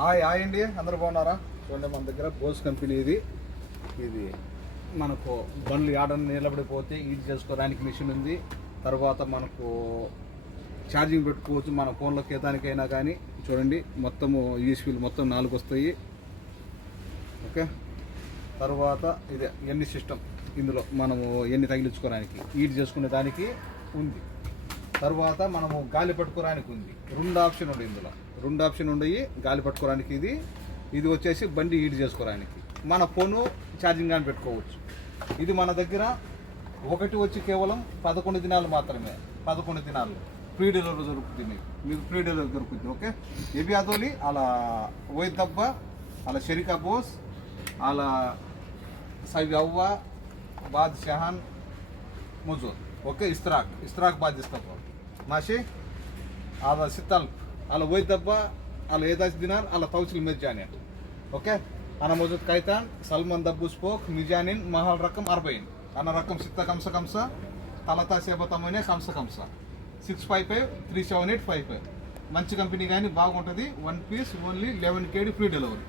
Hi అండి, అందరూ బాగున్నారా? చూడండి, మన దగ్గర బోస్ కంపెనీ ఇది మనకు బండ్లు ఆర్డర్ నిలబడిపోతే ఈడ్ చేసుకోవడానికి మిషన్ ఉంది. తర్వాత మనకు ఛార్జింగ్ పెట్టుకోవచ్చు మన ఫోన్లోకి ఏదానికైనా కానీ. చూడండి, మొత్తము యూఎస్బీలు మొత్తం 4 వస్తాయి. ఓకే, తర్వాత ఇది ఎన్ని సిస్టమ్, ఇందులో మనము ఎన్ని తగిలించుకోవడానికి ఈడ్ చేసుకునే దానికి ఉంది. తర్వాత మనము గాలి పట్టుకోవడానికి ఉంది. 2 ఆప్షన్ ఉన్నాయి ఇందులో, 2 ఆప్షన్ ఉండయి గాలి పట్టుకోవడానికి. ఇది వచ్చేసి బండి ఈడ్ చేసుకోవడానికి, మన ఫోను ఛార్జింగ్ కానీ పెట్టుకోవచ్చు. ఇది మన దగ్గర ఒకటి వచ్చి కేవలం 11 దినాలు మాత్రమే. 11 దినాలు ఫ్రీ డెలివరీ దొరుకుతుంది మీకు ఫ్రీ డెలివరీ దొరుకుతుంది. ఓకే, ఏబి అదోలి అలా ఓయ్ దబ్బా అలా షరికా బోస్ అలా సైవి అవ్వ బాద్ షహాన్ ముజూర్. ఓకే, ఇస్త్రాక్ బాద్ ఇస్తాం మాషి అలా సిత్తాల్ అలా ఓయ్ దబ్బా అలా 11 దినాలు అలా తౌసిల్ మిర్జానియా. ఓకే, أنا موجود كايتان سلمان دبوس بوك ميجانين محل رقم 40 أنا رقم 6 తలతా సేబతమనే 5 655 37855 మంచి కంపెనీ కానీ బాగుంటుంది. 1 piece only 11 KD free delivery.